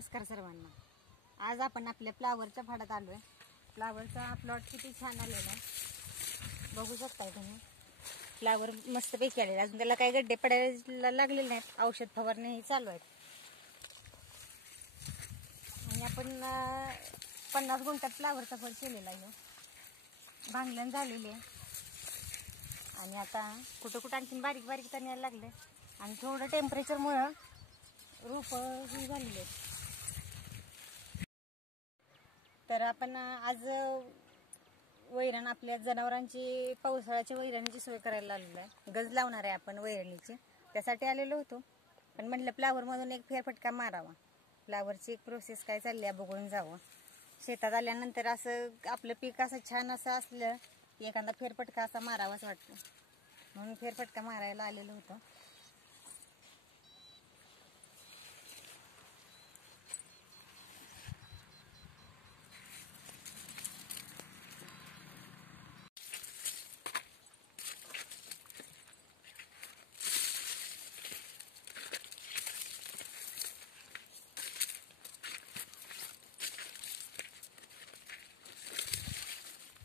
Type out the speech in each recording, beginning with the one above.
नमस्कार सर्वांना। आज आपण आपल्या फ्लावरच्या झाडात आलोय। फ्लावरचा प्लॉट किती छान आलेला आहे बघू शकता तुम्ही। फ्लावर मस्त पैकी आलेला, अजून त्याला काही गड्डे पडायला लागलेले नाहीत, औषध फवारणी चालू आहेत। आणि आपण 50 गुंठात फ्लावरचा फळ केलेला आहे, भांगलन झालेले आणि आता कुठं कुठं आणखीन बारीक बारीक तण यायला लागले आणि थोडं टेम्परेचरमुळे रोप ही झालेले। तर आपण आज वैरण आपल्या जनावरांची पावसाळ्याची वैरणीची सोय करायला आलेलो आहे। गज लावणार आहे आपण वैरणीची, त्यासाठी आलेलो होतो। पण म्हटलं फ्लावर मधून एक फेरफटका मारावा, फ्लावरची एक प्रोसेस काय चालली आहे बघून जावं। शेतात आल्यानंतर असं आपलं पीक असं छान असं असलं की एखादा फेरफटका असा मारावाच वाटतो, म्हणून फेरफटका मारायला आलेलो होतो।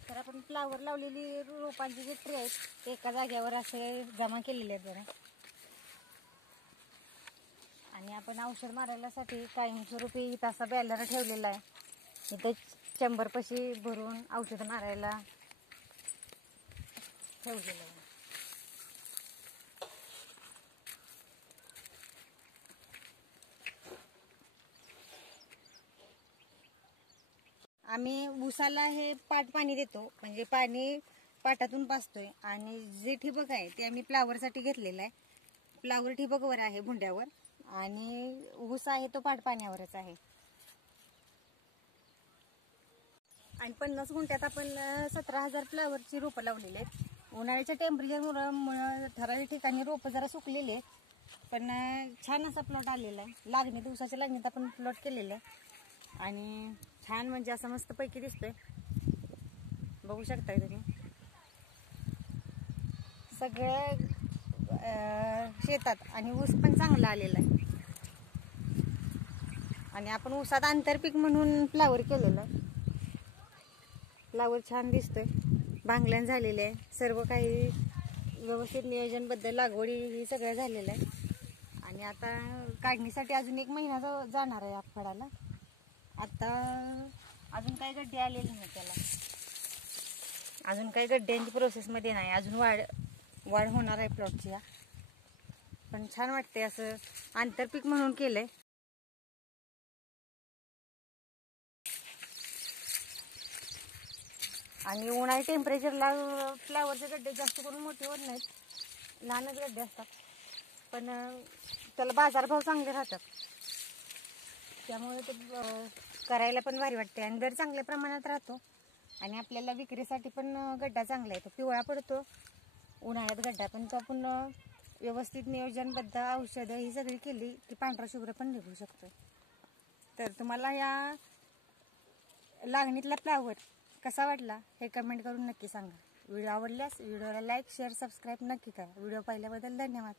तर आपण फ्लावर लावलेली रोपांचे जे ट्रे आहेत ते एका जागेवर असे जमा केलेले आहेत बरं। आणि आपण औषध मारायलासाठी कायमस्वरूपी इथं असा बॅलर ठेवलेला आहे, इथे चेंबर पाशी भरून औषध मारायला ठेवलेलं आहे। आम्ही ऊसाला हे पाट पाणी देतो, म्हणजे पाणी पाटातून पाजतोय। आणि जे ठिबक आहे ते आम्ही फ्लावरसाठी घेतलेलं आहे। फ्लावर ठिबकवर आहे भुंड्यावर, आणि ऊस आहे तो पाट पाण्यावरच आहे। आणि 50 गुंठ्यात आपण 17,000 फ्लावरची रोपं लावलेली आहेत। उन्हाळ्याच्या टेम्परेचरमुळे ठराविक ठिकाणी रोपं जरा सुकलेली आहेत, पण छान असा प्लॉट आलेला आहे। लागणी दिवसाच्या लागणीत आपण प्लॉट केलेला आहे आणि छान म्हणजे असं मस्त पैकी दिसतोय, बघू शकताय तुम्ही। सगळ्या शेतात आणि ऊस पण चांगला आलेला आहे। आणि आपण ऊसात आंतरपीक म्हणून फ्लावर केलेलं आहे। फ्लावर छान दिसतोय, भांगलन झालेले आहे, सर्व काही व्यवस्थित नियोजनबद्ध लागवडी ही सगळं झालेलं आहे। आणि आता काढणीसाठी अजून 1 महिना जाणार आहे फळाला। आता अजून काही गड्डे आलेले नाही त्याला, अजून काही गड्ड्यांची प्रोसेसमध्ये नाही, अजून वाढ होणार आहे प्लॉटची। पण छान वाटते, असं आंतरपीक म्हणून केलंय। आणि उन्हाळी टेम्परेचरला फ्लावरचे गड्डे जास्त करून मोठे होत नाहीत, लहानच गड्डे असतात, पण त्याला बाजारभाव चांगले राहतात, त्यामुळे ते करायला पण भारी वाटते आणि दर चांगल्या प्रमाणात राहतो। आणि आपल्याला विक्रीसाठी पण गड्डा चांगला येतो, पिवळा पडतो उन्हाळ्यात गड्डा, पण तो आपण व्यवस्थित नियोजनबद्ध औषधं ही सगळी केली की पांढरा शुभ्र पण निघू शकतो। तर तुम्हाला या लागणीतला फ्लावर कसा वाटला हे कमेंट करून नक्की सांगा। व्हिडिओ आवडल्यास व्हिडिओला लाईक शेअर सबस्क्राईब नक्की करा। व्हिडिओ पाहिल्याबद्दल धन्यवाद।